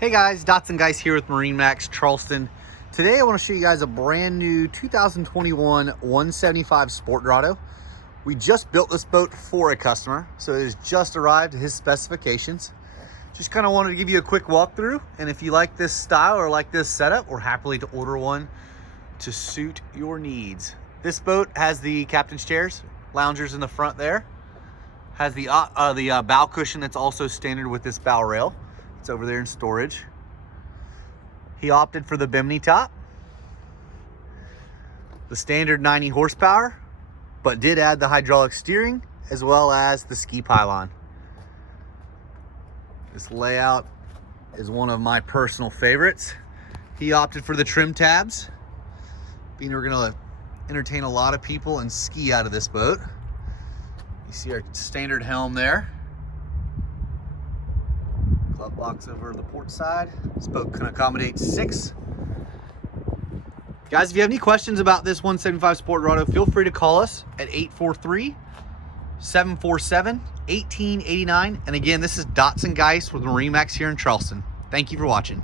Hey guys, Dotson Guys here with MarineMax Charleston. Today I want to show you guys a brand new 2021 175 Sport Dorado. We just built this boat for a customer, so it has just arrived to his specifications. Just kind of wanted to give you a quick walkthrough, and if you like this style or like this setup, we're happy to order one to suit your needs. This boat has the captain's chairs, loungers in the front there. Has the bow cushion that's also standard with this bow rail. It's over there in storage. He opted for the bimini top, the standard 90 horsepower, but did add the hydraulic steering as well as the ski pylon. This layout is one of my personal favorites. He opted for the trim tabs, being we're gonna entertain a lot of people and ski out of this boat. You see our standard helm there. Glove box over the port side. This boat can accommodate 6. Guys, if you have any questions about this 175 Sport Dorado, feel free to call us at 843-747-1889. And again, this is Dotson Guys with MarineMax here in Charleston. Thank you for watching.